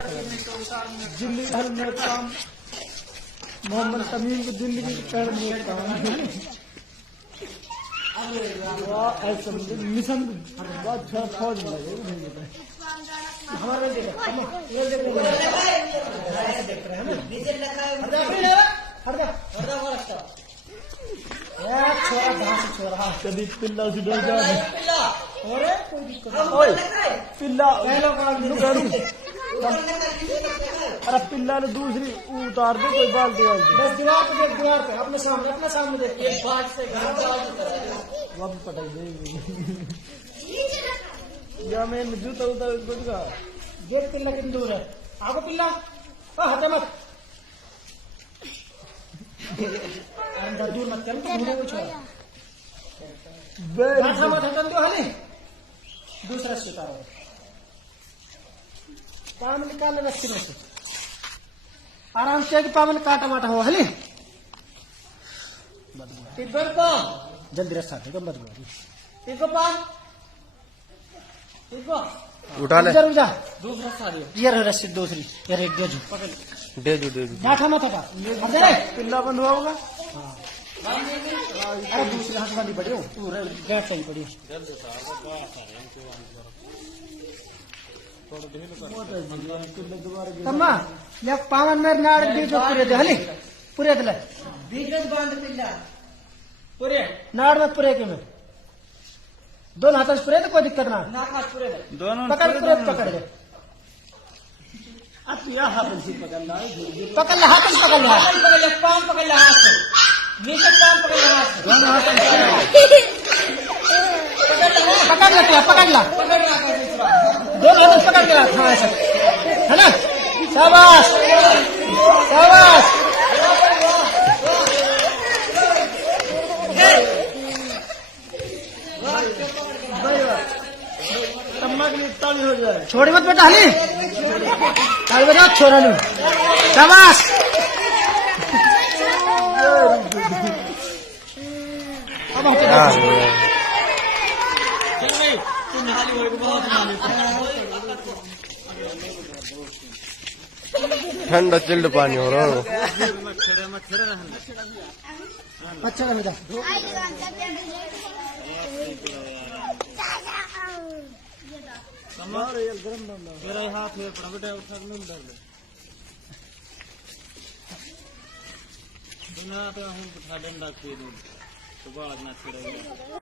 दिल्ली भर में काम, मोहम्मद तमीम की दिल्ली की शहर में काम। ऐसा मिशन बहुत फौज लगे हमारे कभी पिल्ला से डर जाए पिल्ला अरे पिल्ला ने दूसरी उतार दे कोई बाल्टी वाल्टी बस दीवार पे अपने सामने देखिए वापस पटाई देगी या मैं जूता उतार का गेट पिल्ला कितनी दूर है आपको पिल्ला हटे मत अंदर दूर मत कर मुझे कुछ मत हटन दो हले दूसरा से उतारो पाम निकाल रस्सी में से आराम से पाम काटा माटा हो हले टिब्बर को जल्दी रस्सा दे मत बोल टिब्बर पाम टिब्बर उठा ले जा दूसरा साड़ी ये रस्सी दूसरी यार एक दे जो बैठा मत का अरे पिल्ला बंद हुआ होगा हां अरे दूसरी हाथ वाली पड़ी हो तू बैठ सही पड़ी तम्मा ले पावन में नाड़ बीज पूरे दे हली पूरे दे बीज बांध पिल्ला पूरे नाड़ में पूरे के में दोनों हाथों से पूरे तो कोई दिक्कत ना हाथ पूरे दोनों पकड़ दे अब या हाथ से पकड़ना पकड़ ले हाथ से पकड़ ले पाम पकड़ ले हाथ से नीचे पाम पकड़ ले हाथ दोनों हाथ पकड़ ले दोनों हाथ पकड़ के हाँ ऐसा है ना शाबाश शाबाश हो जाए छोड़ी मत बेटा हली ताली बजाओ छोरा नु शाबाश ठंडा चिल्ड पानी हो रहा हो अच्छा कर बेटा मेरा हाथ है बेटा उठा नहीं डर तो हम उठा डंडा खेल तो बाढ़ ना